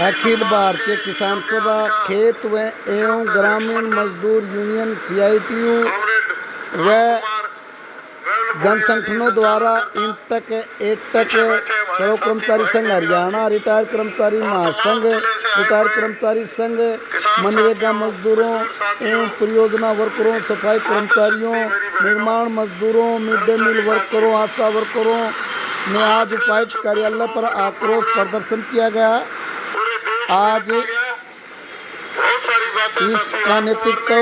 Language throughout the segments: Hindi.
अखिल भारतीय किसान सभा खेत व एवं ग्रामीण मजदूर यूनियन CITU व जन संगठनों द्वारा इंटक एटक सड़क कर्मचारी संघ हरियाणा, रिटायर्ड कर्मचारी महासंघ, रिटायर्ड कर्मचारी संघ, मनरेगा मजदूरों एवं परियोजना वर्करों, सफाई कर्मचारियों, निर्माण मजदूरों, मिड डे मील वर्करों, आशा वर्करों ने आज उपायुक्त कार्यालय पर आक्रोश प्रदर्शन किया गया। आज इसका नेतृत्व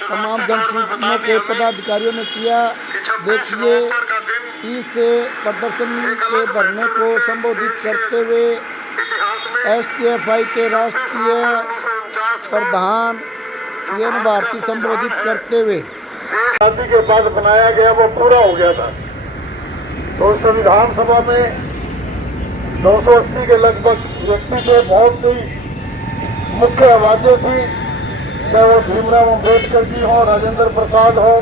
तमाम जनप्रतिनिधियों के पदाधिकारियों ने किया। देखिए, इस प्रदर्शन के धरने को संबोधित करते हुए STFI के राष्ट्रीय प्रधान CN भारती संबोधित करते हुए शादी के बाद बनाया गया वो पूरा हो गया था। तो संविधान सभा में 280 के लगभग व्यक्ति थे। बहुत सी मुख्य आवाजें थी, चाहे वो भीमराव अम्बेडकर जी हो, राजेंद्र प्रसाद हो,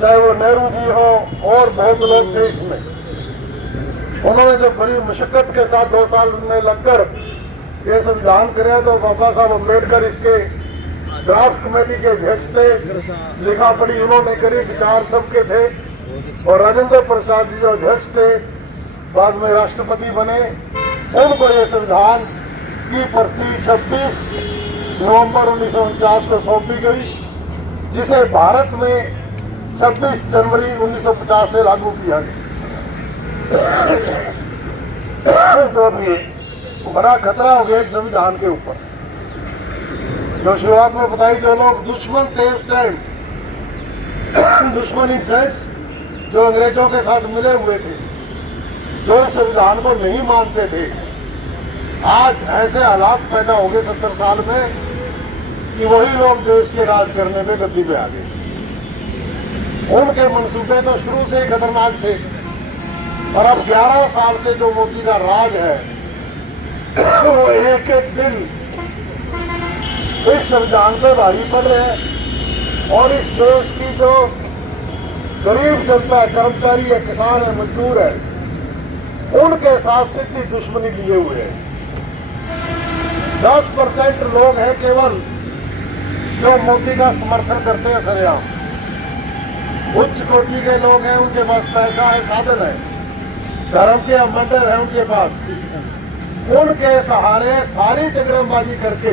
चाहे वो नेहरू जी हो, और बहुत लोग थे इसमें। उन्होंने जो बड़ी मुशक्कत के साथ 2 साल में लगकर ये संविधान करे, तो बाबा साहब अम्बेडकर इसके ड्राफ्ट कमेटी के अध्यक्ष थे। लिखा पढ़ी उन्होंने करी, विचार सबके थे। और राजेंद्र प्रसाद जी जो अध्यक्ष थे, बाद में राष्ट्रपति बने, उनको ये संविधान की प्रति 26 नवंबर 1949 को सौंपी गई, जिसे भारत में 26 जनवरी 1950 से लागू किया गया। तो अभी बड़ा खतरा हो गया इस संविधान के ऊपर। जो शुरुआत में बताई, जो लोग दुश्मन थे उस टाइम, दुश्मन इन सेंस जो अंग्रेजों के साथ मिले हुए थे, जो संविधान को नहीं मानते थे, आज ऐसे हालात पैदा हो गए 70 साल में कि वही लोग देश के राज करने में गद्दी पे आ गए। उनके मंसूबे तो शुरू से ही खतरनाक थे, और अब 11 साल से जो मोदी का राज है, वो एक एक दिन इस संविधान पे भारी पड़ रहे हैं। और इस देश की जो गरीब जनता है, कर्मचारी है, किसान है, मजदूर है, उनके साथ कितनी दुश्मनी लिए हुए हैं। 10% लोग हैं केवल जो मोदी का समर्थन करते हैं सरेआम। उच्च कोटि के लोग हैं, उनके पास पैसा है, साधन है, धर्म के अमंडर है उनके पास। उनके सहारे सारी जगरमबाजी करके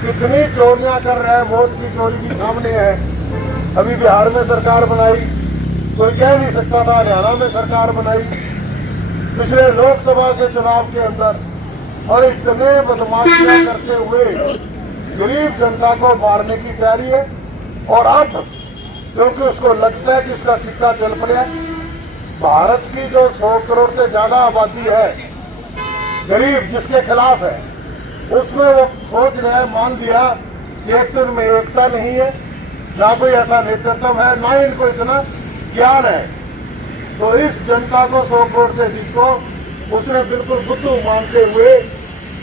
कितनी चोरियां कर रहे हैं। वोट की चोरी भी सामने है। अभी बिहार में सरकार बनाई, कोई कह नहीं सकता था। हरियाणा में सरकार बनाई पिछले लोकसभा के चुनाव के अंदर, और इतने बदमाशियां करते हुए गरीब जनता को मारने की तैयारी है। और अब क्योंकि उसको लगता है कि इसका सिक्का चल पड़ा, भारत की जो 100 करोड़ से ज्यादा आबादी है गरीब जिसके खिलाफ है, उसमें वो सोच रहे, मान लिया कि एक दिन में एकता नहीं है, ना कोई ऐसा नेतृत्व है, ना इनको इतना ज्ञान है। तो इस जनता को 100 करोड़ से अधिक को उसने बिल्कुल बुद्धू मानते हुए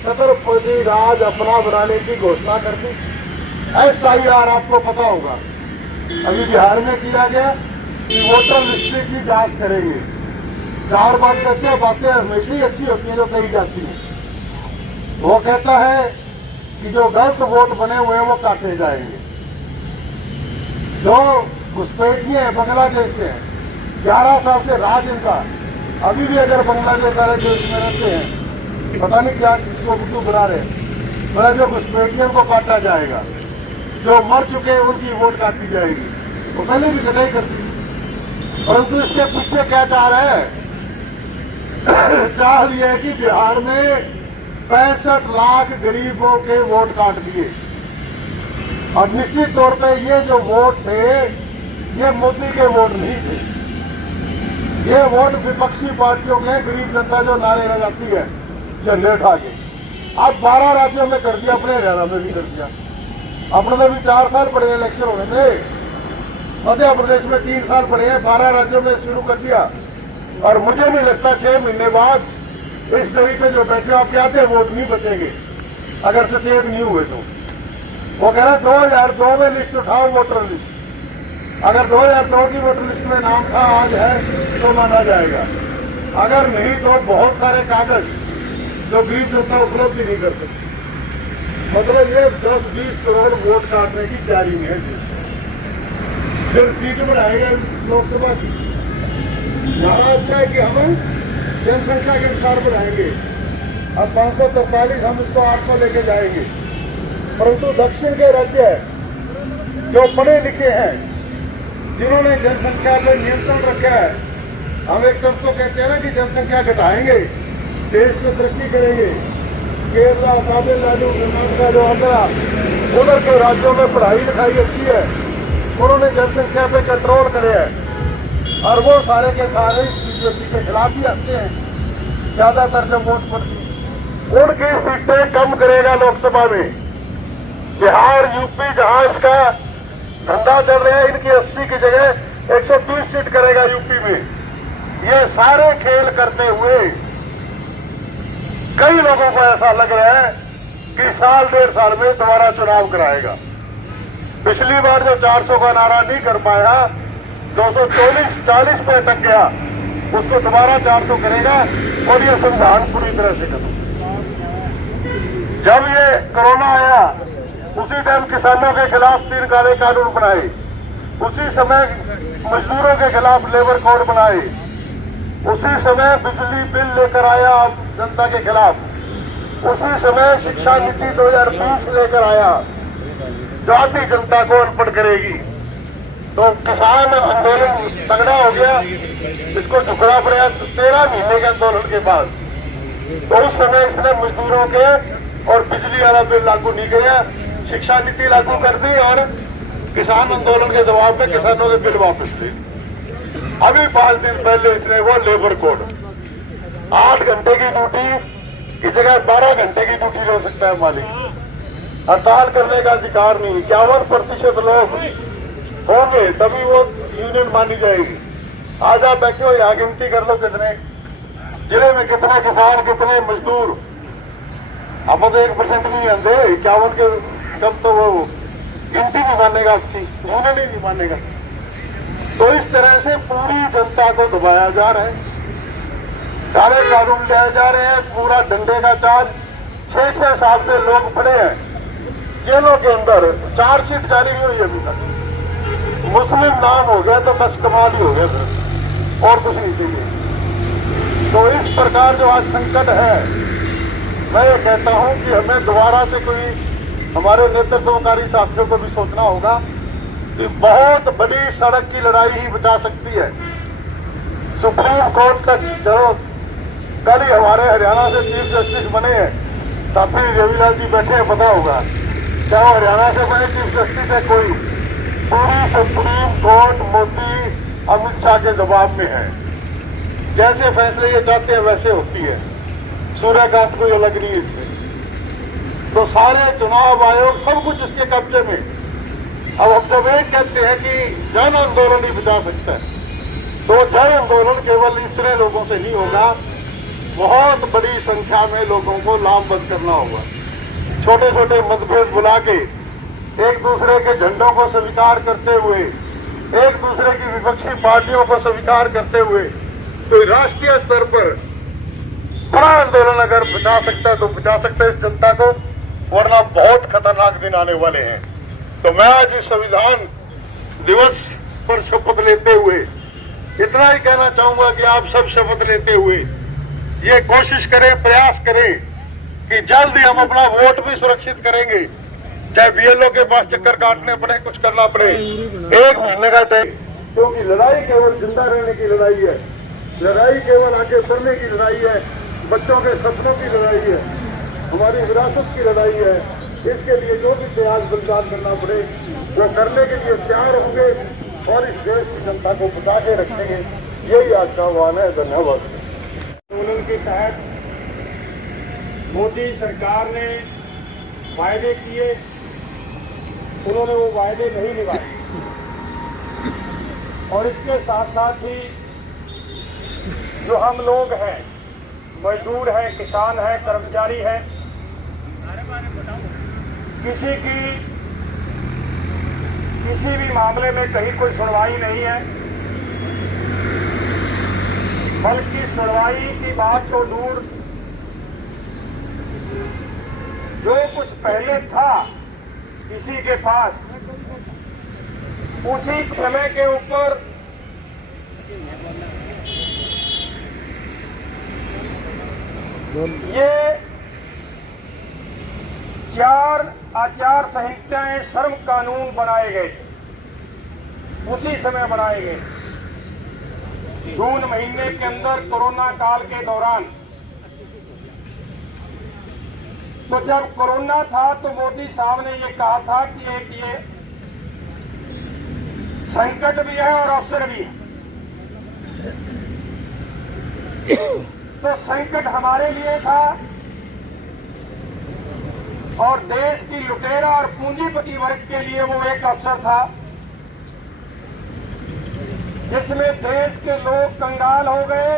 छत्रपति राज अपना बनाने की घोषणा कर दी। SIR आपको पता होगा, अभी बिहार में किया गया कि वोटर लिस्ट की जांच करेंगे। 4 बात करते बातें हमेशा ही अच्छी होती हैं जो कही जाती हैं। वो कहता है कि जो गलत वोट बने हुए हैं वो काटे जाएंगे। जो घुसपैठिए हैं बांग्लादेश के हैं, 11 साल से राज इनका, अभी भी अगर बांग्लादेश वाले देश में रहते हैं, पता नहीं क्या किसको बुद्धू बना रहे हैं। मतलब जो घुसपैठियों को काटा जाएगा, जो मर चुके हैं उनकी वोट काटी जाएगी। वो पहले भी कटाई करती, परंतु इसके पीछे क्या चाह रहे हैं? चाह लिया है कि बिहार में 65 लाख गरीबों के वोट काट दिए। और निश्चित तौर पे ये जो वोट थे, ये मोदी के वोट नहीं थे। ये वोट विपक्षी पार्टियों के, गरीब जनता जो नारे लगाती है झंडे उठा के। अब 12 राज्यों में कर दिया, अपने हरियाणा में भी कर दिया। अपने में भी 4 साल पड़े इलेक्शन होने थे, मध्य प्रदेश में 3 साल पड़े हैं, 12 राज्यों में शुरू कर दिया। और मुझे नहीं लगता 6 महीने बाद इस जगह पे जो बैठे आपके आते वोट नहीं बचेंगे, अगर सचेत नहीं हुए तो। वो कह रहा 2002 में लिस्ट उठाओ, वोटर लिस्ट। अगर 2002 की वोटर लिस्ट में नाम था, आज है, तो माना जाएगा। अगर नहीं तो बहुत सारे कागज जो गरीब जनता उपलब्ध ही नहीं कर सकती। मतलब ये 10-20 करोड़ वोट काटने की तैयारी में है जी। फिर सीट बढ़ाएगा लोकसभा की। यहाँ अच्छा है कि हम जनसंख्या के अनुसार बढ़ाएंगे। अब 543 हम इसको 800 लेके जाएंगे। परंतु दक्षिण के राज्य जो पढ़े लिखे हैं, जिन्होंने जनसंख्या पर नियंत्रण रखा है, हम एक तरफ तो कहते हैं ना कि जनसंख्या घटाएंगे, देश में तरक्की करेंगे। केरला, तमिलनाडु, कर्नाटक, जो आंध्रा, उधर के राज्यों में पढ़ाई लिखाई अच्छी है, उन्होंने जनसंख्या पे कंट्रोल करे है। और वो सारे के सारे बीजेपी के खिलाफ ही आते हैं ज्यादातर जब वोट पड़ती। उनकी सीटें कम करेगा लोकसभा में। बिहार, यूपी, जहां इसका धंधा चल रहा है, इनकी 80 की जगह 130 सीट करेगा यूपी में। ये सारे खेल करते हुए कई लोगों को ऐसा लग रहा है कि साल 1.5 साल में दोबारा चुनाव कराएगा। पिछली बार जो 400 का नारा नहीं कर पाया, 240 पे अटक गया, उसको दोबारा 400 करेगा। और ये संविधान पूरी तरह से खत्म। जब ये कोरोना आया, उसी टाइम किसानों के खिलाफ 3 काले कानून बनाए, उसी समय मजदूरों के खिलाफ लेबर कोड बनाए, उसी समय बिजली बिल लेकर आया जनता के खिलाफ, उसी समय शिक्षा नीति 2020 लेकर आया जो आधी जनता को अनपढ़ करेगी। तो किसान आंदोलन तगड़ा हो गया, इसको टुकड़ा पड़ा 13 महीने के आंदोलन के बाद। तो उस समय इसने मजदूरों के और बिजली वाला बिल लागू नहीं किया, शिक्षा नीति लागू कर दी और किसान आंदोलन के जवाब में किसानों के बिल वापस थे। अभी 5 दिन पहले इसने वो लेबर कोड 8 घंटे की ड्यूटी की जगह 12 घंटे की ड्यूटी हो सकता है मालिक। हड़ताल करने का अधिकार नहीं। 51% लोग होंगे तभी वो यूनियन मानी जाएगी। आज आप बैठे हो, यहाँ गिनती कर लो कितने जिले में कितने किसान, कितने मजदूर। अब तो 1% नहीं आते, 51 के कब तो वो गिनती नहीं मानेगा, आपकी यूनियन ही नहीं मानेगा। तो इस तरह से पूरी जनता को दबाया जा रहा है, काले कानून लाए जा रहे हैं, पूरा डंडे का चार्ज। 6-6 साल से लोग पड़े हैं जेलों के अंदर, चार्जशीट जारी नहीं हुई अभी तक। मुस्लिम नाम हो गया तो बस कमाल ही हो गया सर, और कुछ नहीं चाहिए। तो इस प्रकार जो आज संकट है, मैं ये कहता हूं कि हमें दोबारा से कोई हमारे नेतृत्वकारी साथियों को भी सोचना होगा कि बहुत बड़ी सड़क की लड़ाई ही बचा सकती है। सुप्रीम कोर्ट तक चलो, कल ही हमारे हरियाणा से चीफ जस्टिस बने हैं, साथी रविलाल जी बैठे हैं, पता होगा, चाहे हरियाणा से बने चीफ जस्टिस है कोई, पूरी सुप्रीम कोर्ट मोदी अमित शाह के जवाब में है। जैसे फैसले ये चाहते हैं वैसे होती है, सूर्यकांत कोई अलग नहीं इसमें। तो सारे चुनाव आयोग सब कुछ इसके कब्जे में। अब हम जब एक कहते हैं कि जन आंदोलन ही बचा सकता है, तो जन आंदोलन केवल इतने लोगों से नहीं होगा, बहुत बड़ी संख्या में लोगों को लामबंद करना होगा। छोटे छोटे मतभेद बुला के, एक दूसरे के झंडों को स्वीकार करते हुए, एक दूसरे की विपक्षी पार्टियों को स्वीकार करते हुए, तो राष्ट्रीय स्तर पर बड़ा आंदोलन अगर बचा सकता है तो बचा सकता है इस जनता को, वरना बहुत खतरनाक दिन आने वाले हैं। तो मैं आज इस संविधान दिवस पर शपथ लेते हुए इतना ही कहना चाहूंगा कि आप सब शपथ लेते हुए ये कोशिश करें, प्रयास करें कि जल्द ही हम अपना वोट भी सुरक्षित करेंगे, चाहे बीएलओ के पास चक्कर काटने पड़े, कुछ करना पड़े। 1 महीने का टाइम, क्योंकि लड़ाई केवल जिंदा रहने की लड़ाई है, लड़ाई केवल आगे बढ़ने की लड़ाई है, बच्चों के सपनों की लड़ाई है, हमारी विरासत की लड़ाई है। इसके लिए जो भी त्याग बलिदान करना पड़े वो करने के लिए तैयार होंगे और इस देश की जनता को बचा के रखेंगे। यही आज का आह्वान है। धन्यवाद। आंदोलन के तहत मोदी सरकार ने वायदे किए, उन्होंने वो वायदे नहीं निभाए, और इसके साथ साथ ही जो हम लोग हैं, मजदूर हैं, किसान हैं, कर्मचारी हैं, किसी भी मामले में कहीं कोई सुनवाई नहीं है, बल्कि सुनवाई की बात तो दूर, पहले था किसी के पास, उसी समय के ऊपर ये 4 आचार संहिताएं, श्रम कानून बनाए गए थे, उसी समय बनाए गए। जून महीने के अंदर कोरोना काल के दौरान, तो जब कोरोना था तो मोदी साहब ने ये कहा था कि एक ये संकट भी है और अवसर भी है। तो संकट हमारे लिए था और देश की लुटेरा और पूंजीपति वर्ग के लिए वो एक अवसर था, जिसमें देश के लोग कंगाल हो गए।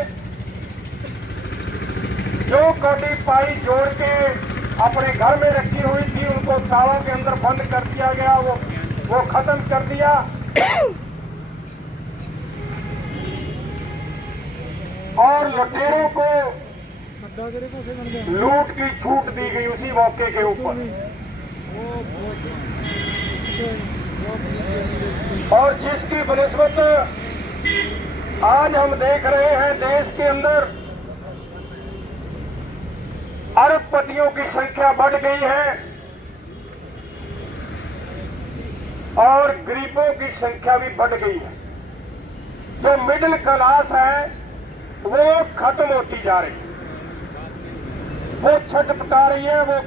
जो कौड़ी पाई जोड़ के अपने घर में रखी हुई थी, उनको तालों के अंदर बंद कर दिया गया, वो खत्म कर दिया। और लुटेरों को लूट की छूट दी गई उसी मौके के ऊपर। और जिसकी बनिस्बत आज हम देख रहे हैं, देश के अंदर अरबपतियों की संख्या बढ़ गई है और गरीबों की संख्या भी बढ़ गई है। जो मिडिल क्लास है वो खत्म होती जा रही है, वो छटपटा रही है। वो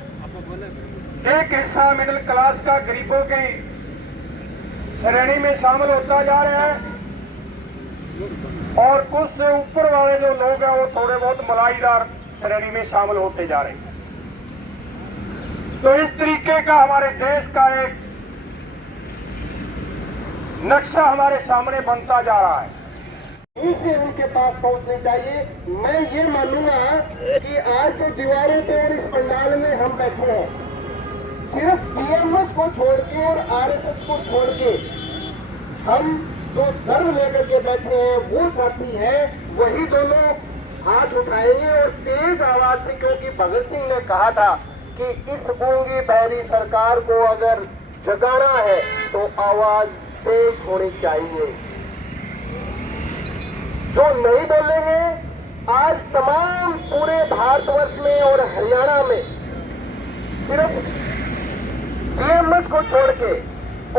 एक हिस्सा मिडिल क्लास का गरीबों की श्रेणी में शामिल होता जा रहा है और कुछ से ऊपर वाले जो लोग हैं वो थोड़े बहुत मलाईदार श्रेणी में शामिल होते जा रहे हैं। तो इस तरीके का हमारे देश का एक नक्शा हमारे सामने बनता जा रहा है। इसे उनके पास पहुंचनी चाहिए। मैं ये मानूंगा कि आज जो दीवारों पे और इस पंडाल में हम बैठे हैं, सिर्फ बीएमएस को छोड़ के और आरएसएस को छोड़ के हम जो धर्म लेकर के बैठे हैं वो साथी हैं, वही दोनों हाथ उठाएंगे और तेज आवाज से, क्योंकि भगत सिंह ने कहा था कि इस गूंगी बहरी सरकार को अगर जगाना है तो आवाज तेज होनी चाहिए। जो नहीं बोलेंगे, आज तमाम पूरे भारतवर्ष में और हरियाणा में सिर्फ बीएमएस को छोड़ के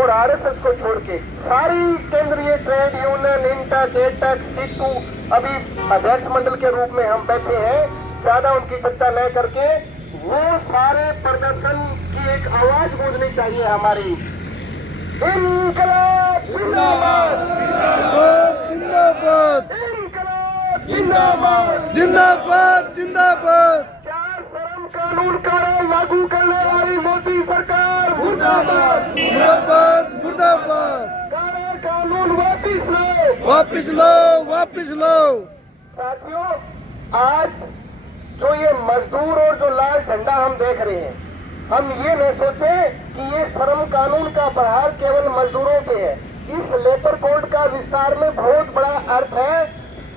और आरएसएस को छोड़ के सारी केंद्रीय ट्रेड यूनियन, इंटक, एटक, सीटू, अभी अध्यक्ष मंडल के रूप में हम बैठे हैं, ज्यादा उनकी चर्चा न करके, वो सारे प्रदर्शन की एक आवाज गूंजनी चाहिए हमारी। इनकलाब जिंदाबाद, जिंदाबाद इनकलाब जिंदाबाद, जिंदाबाद जिंदाबाद। 4 श्रम कानून का लागू करने वाली मोदी सरकार मुर्दाबाद, मुर्दाबाद मुर्दाबाद। काला कानून वापिस लो, वापिस लो, वापिस लो। साथियों, आज जो ये मजदूर और जो लाल झंडा हम देख रहे हैं, हम ये न सोचे कि ये श्रम कानून का प्रहार केवल मजदूरों पे है। इस लेबर कोड का विस्तार में बहुत बड़ा अर्थ है।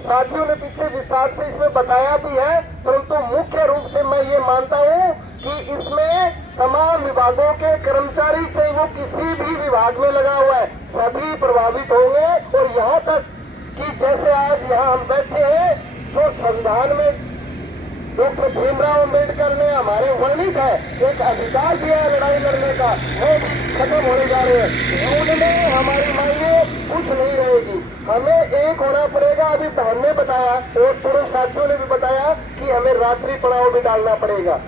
साथियों ने पीछे विस्तार से इसमें बताया भी है, परंतु मुख्य रूप से मैं ये मानता हूँ कि इसमें तमाम विभागों के कर्मचारी, चाहे वो किसी भी विभाग में लगा हुआ है, सभी प्रभावित होंगे। और यहाँ तक कि जैसे आज यहाँ हम बैठे हैं, जो संविधान में डॉक्टर भीमराव अम्बेडकर ने हमारे वर्णित है एक अधिकार दिया है लड़ाई लड़ने का, वो भी खत्म होने जा रहे हैं। उनमें हमारी मांगे कुछ नहीं रहेगी, हमें एक होना पड़ेगा। अभी बहन ने बताया और पुरुष साथियों ने भी बताया कि हमें रात्रि पड़ाव भी डालना पड़ेगा।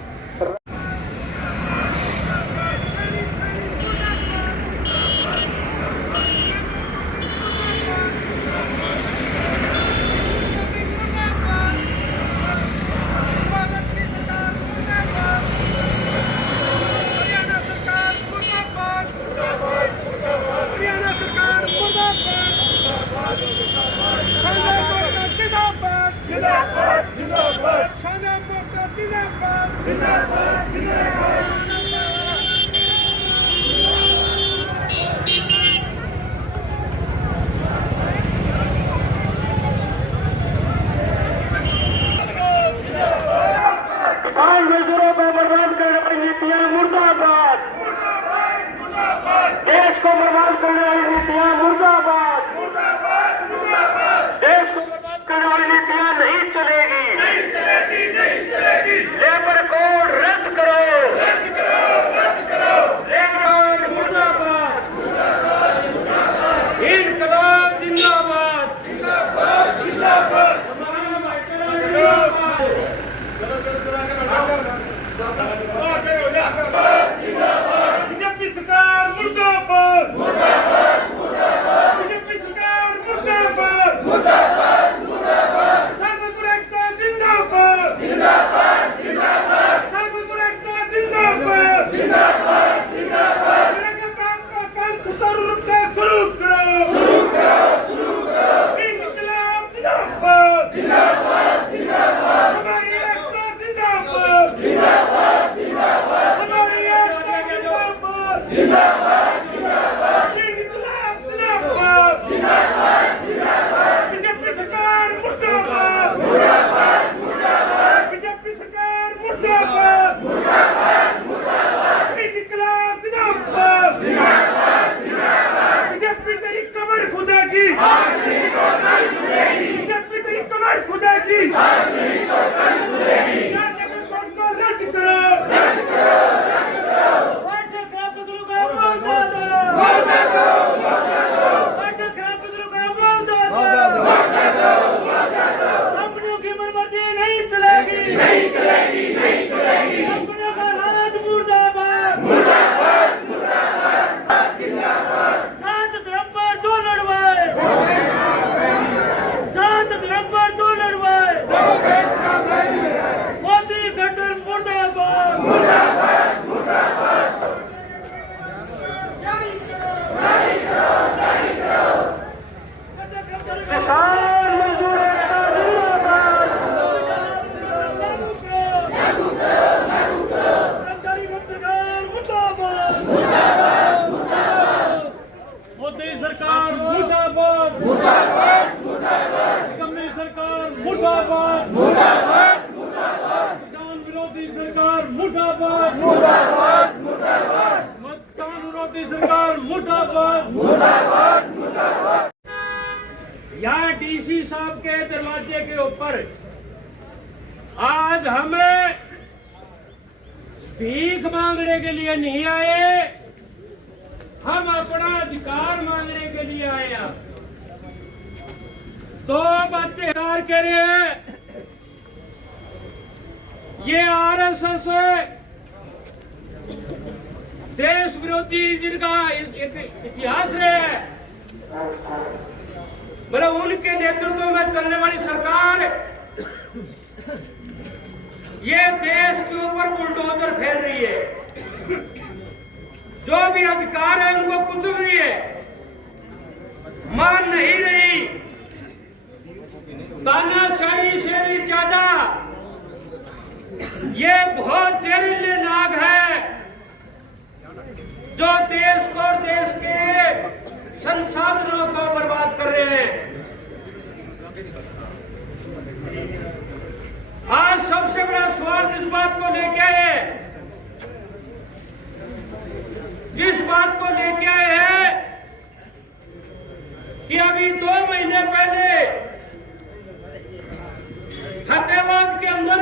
मजदूरों को बर्बाद करने वाली नीतियां मुर्दाबाद। को बर्बाद करने वाली नीतियां मुर्दाबाद, देश को बर्बाद करने वाली नीतियां नहीं चलेगी, लेबर कोड रद्द करो, लेबर मुर्दाबाद, इनकलाब जिंदाबाद, हमारा भाईचारा जिंदाबाद। बीजेपी सरकार मुर्दाबाद, बीजेपी सरकार मुर्दाबाद, सर्वधर्म एकता जिंदाबाद, सर्वधर्म एकता जिंदाबाद, काम सुचारू रूप से शुरू करो, इनकलाब जिंदाबाद, हमारी एकता जिंदाबाद, हमारी एकता जिंदाबाद, इनकलाब जिंदाबाद, बीजेपी सरकार मुर्दाबाद, बीजेपी सरकार मुर्दाबाद, इनकलाब जिंदाबाद, बीजेपी तेरी कमर खुदेगी, बीजेपी तेरी कमर खुदेगी, रद्द करो, कंपनियों की मनमर्जी नहीं चलेगी, कंपनियों का राज मुर्दाबाद, जात धर्म पर जो लड़वाए, जात धर्म पर जो लड़वाए, मोदी गठबंधन मुर्दाबाद, किसान मजदूर एकता जिंदाबाद, कर्मचारी मुर्दाबाद, मोदी सरकार मुर्दाबाद, कमली सरकार मुर्दाबाद, किसान विरोधी सरकार मुर्दाबाद, किसान विरोधी सरकार मुर्दाबाद। यहाँ डीसी साहब के दरवाजे के ऊपर आज हमें भीख मांगने के लिए नहीं आए, हम अपना अधिकार मांगने के लिए आए हैं। दो बातें कह रहे हैं, ये आरएसएस देश विरोधी जिनका एक इतिहास है, मतलब उनके नेतृत्व में चलने वाली सरकार ये देश के ऊपर बुलडोजर फेर रही है, जो भी अधिकार है उनको कुचल रही है, मान नहीं रही। तानाशाही से भी ज्यादा ये बहुत जहरीले नाग है, जो देश को और देश के संसाधनों को बर्बाद कर रहे हैं। आज सबसे बड़ा सवाल इस बात को लेके आए, जिस बात को लेके आए हैं कि अभी 2 महीने पहले फतेहाबाद के अंदर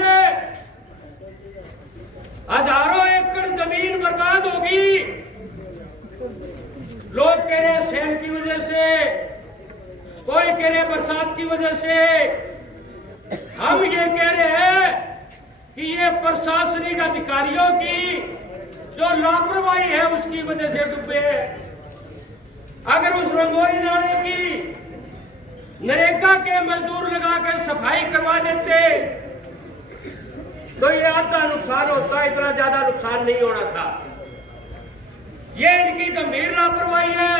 हजारों एकड़ जमीन बर्बाद होगी। लोग कह रहे हैं सेम की वजह से, कोई कह रहे बरसात की वजह से। हम ये कह रहे हैं कि ये प्रशासनिक अधिकारियों की जो लापरवाही है उसकी वजह से डूबे। अगर उस रंगोली नाले की नरेगा के मजदूर लगाकर सफाई करवा देते तो ये आधा नुकसान होता, इतना ज्यादा नुकसान नहीं होना था। ये इनकी गंभीर लापरवाही है।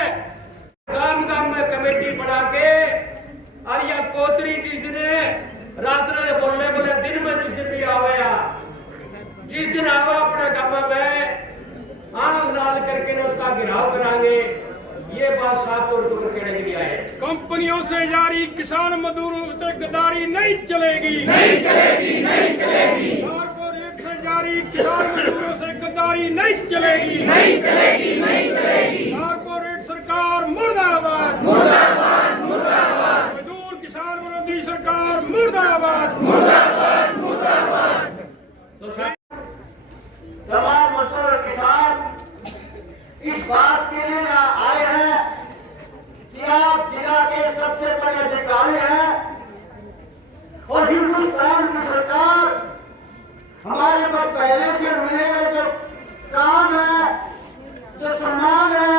गांव गांव में कमेटी बना के और या कोतरी जिसने रात रात बोलने बोले दिन में जिस दिन भी आवे, जिस दिन आवा अपने गांव में आग लाल करके उसका घिराव करांगे। ये बात साफ तौर पर कहने के लिए आए। कंपनियों से जारी किसान मजदूरों से गद्दारी नहीं चलेगी, कॉर्पोरेट से जारी किसान मजदूरों से गद्दारी नहीं चलेगी, कॉर्पोरेट और हिंदुस्तान की सरकार हमारे को पहले से मिलेगा जो काम है, जो सम्मान है,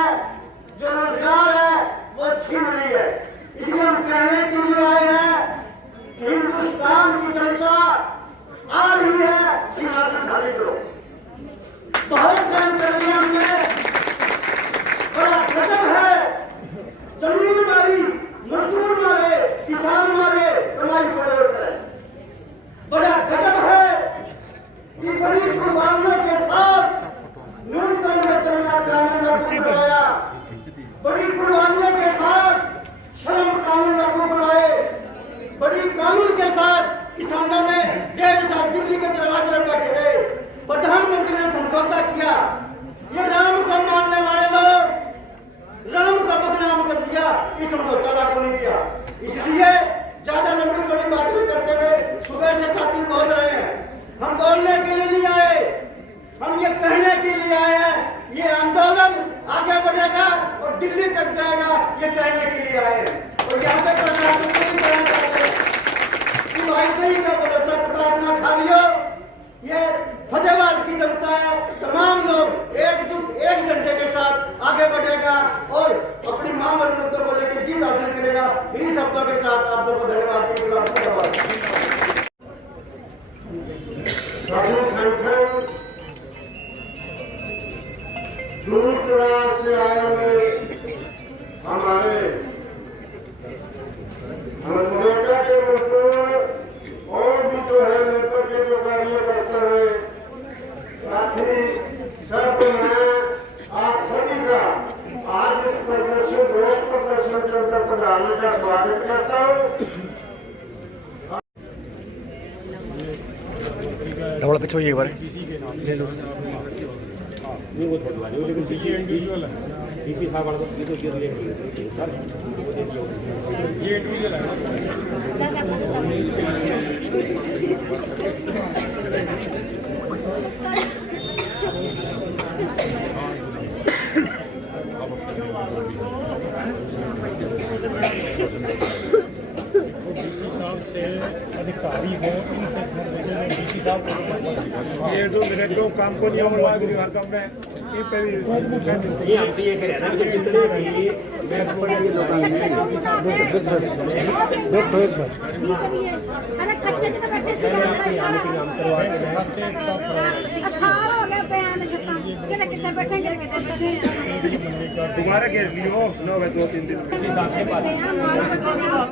जो रोजगार है, वो छीन रही है। इसलिए हम कहने के लिए आए हैं कि हिंदुस्तान की जनता आ रही है, सिंहासन खाली करो। बहुत सहन कर लिया हमने, बड़ा गजब है। जमीन वाली, मजदूर वाले, किसान वाले कमाई करोड़ है। बड़ा गजब है कि बड़ी कुर्बानियों के साथ न्यूनतम वेतन का कानून लागू कराया, बड़ी कुर्बानियों के साथ श्रम कानून लागू कराए, बड़ी कानून के साथ किसानों ने 1.5 साल दिल्ली के दरवाजे पर बैठे रहे। प्रधानमंत्री ने समझौता किया। ये राम को मानने वाले लोग राम का बदनाम कर दिया, ये समझौता लागू नहीं किया। इसलिए ज्यादा लंबी चौड़ी बात नहीं करते हुए सुबह से साथी बोल रहे हैं। हम बोलने के लिए नहीं आए, हम ये कहने के लिए आए हैं ये आंदोलन आगे बढ़ेगा और दिल्ली तक जाएगा, ये कहने के लिए आए हैं। और यहाँ पे प्रशासन को भी कहना चाहते हैं कि ऐसे ही का भरोसा प्रार्थना खा लियो। ये फतेहाबाद की जनता है, तमाम लोग एकजुट एक झंडे के साथ आगे बढ़ेगा और अपनी मांग और मुद्दों को लेकर जीत हासिल करेगा। इन्हीं शब्दों के साथ आप सबको धन्यवाद साधु संगठन दूर दराज से आए हुए हमारे मनरेगा के मजदूर और भी जो है लेबर के जो कार्यकर्ता है, साथी सब मैं आप सभी का आज इस प्रदर्शन, रोष प्रदर्शन के अंदर पधारने का स्वागत करता हूँ। थोड़ा पीछे होइए एक बार ले लो। नहीं वो थोड़ा वाले लेकिन बीजी इंडिविजुअल है, बीजी था वाला ये तो ले सर ये इंडिविजुअल अधिकारी हो ये जो मेरे जो काम को नहीं हुआ हर काम में ये पहले ये हम ये कह रहे हैं कि जितने भी मैं देखो एक बार अरे कच्चे से बैठे से हम करवा के सारा हो गया बयान कितने कितने बैठेंगे कितने दोबारा घेर लियो 9 2 3 दिन